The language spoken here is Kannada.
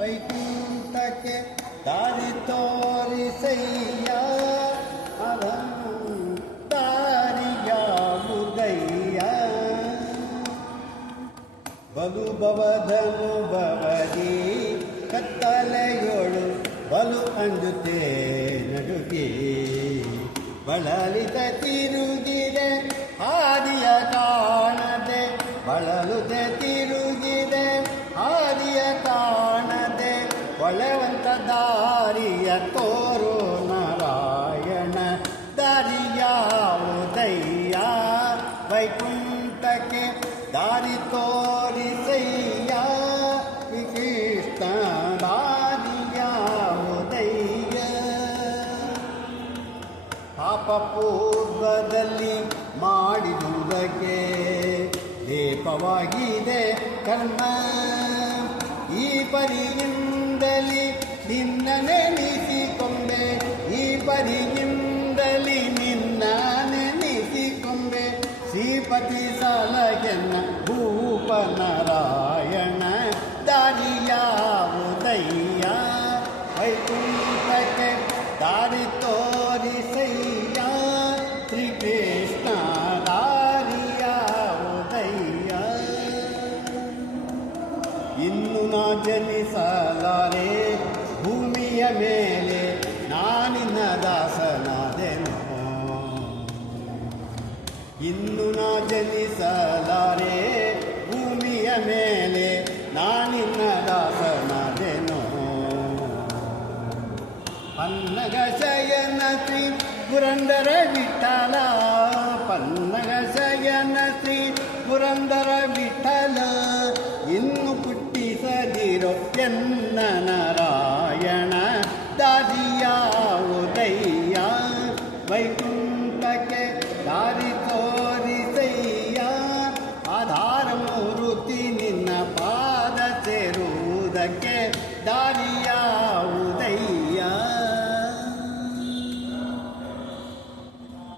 ವೈಕುಂಠಕ್ಕೆ ದಾರಿ ತೋರಿಸಯ್ಯ ಅವನು ದಾರಿಯಾವುದಯ್ಯ ಬಲು ಭವದನು ಭವದಿ ಕತ್ತಲೆಯೋಳು ಬಲು ಅಂಜುತ್ತೆ ನಡುಗೆ ಬಳಲಿದ ತಿರುಗಿದೆ ಹಾದಿಯ ಕಾಣದೆ ಬಳಲುದೆ ತಿರುಗಿದೆ ಹಾದಿಯ ಕಾಣದೆ ಒಳೆವಂತ ದಾರಿಯ ತೋರು ನಾರಾಯಣ ದಾರಿಯಾವುದಯ್ಯ ವೈಕುಂಠಕ್ಕೆ ದಾರಿ ತೋರಿಸಯ್ಯ ವಿಕೃಷ್ಣ ದಾರಿಯಾವುದಯ್ಯ ಪಾಪ ಪೂರ್ವದಲ್ಲಿ ಮಾಡಿದುದಕ್ಕೆ ಲೇಪವಾಗಿದೆ ಕರ್ಮ ಈ ಪರಿಯಿಂದಲಿ ನಿನ್ನ ನೆನೆಸಿಕೊಂಬೆ ಈ ಪರಿಯಿಂದಲಿ ನಿನ್ನ ನೆನೆಸಿಕೊಂಬೆ ಶ್ರೀಪತಿ ಸಾಲಗೆನ್ನ ಭೂಪನಾರಾಯಣ ದಾರಿಯಾವುದಯ್ಯ ವೈಕುಂಠಕ್ಕೆ ದಾರಿ ತೋರಿಸಯ್ಯ ಶ್ರೀಕೃಷ್ಣ ದಾರಿಯಾವುದಯ್ಯ ಇನ್ನು ನಾ ಜನಿಸಲಾರೆ ಭೂಮಿಯ ಮೇಲೆ ನಾನಿನ್ನ ದಾಸನಾದೆನು ಇನ್ನು ನಾ ಜನಿಸಲಾರೆ ಭೂಮಿಯ ಮೇಲೆ ನಾನಿನ್ನ ದಾಸನಾದೆನು ಪನ್ನಗ ಶಯನ ಶ್ರೀ ಪುರಂದರ ವಿಠಲ ಪನ್ನಗ ಶಯನ ಶ್ರೀ ಪುರಂದರ ವಿಠಲ ಇನ್ನು ಪುಟ್ಟಿಸದಿರೋ ಎನ್ನ ನಾರಾಯಣ ದಾರಿಯಾವುದಯ್ಯ ವೈಕುಂಠಕ್ಕೆ ದಾರಿ ತೋರಿಸಯ್ಯ ಆಧಾರ ಮೂರುತಿ ನಿನ್ನ ಪಾದ ಸೇರುವುದಕ್ಕೆ ದಾರಿಯಾವುದಯ್ಯ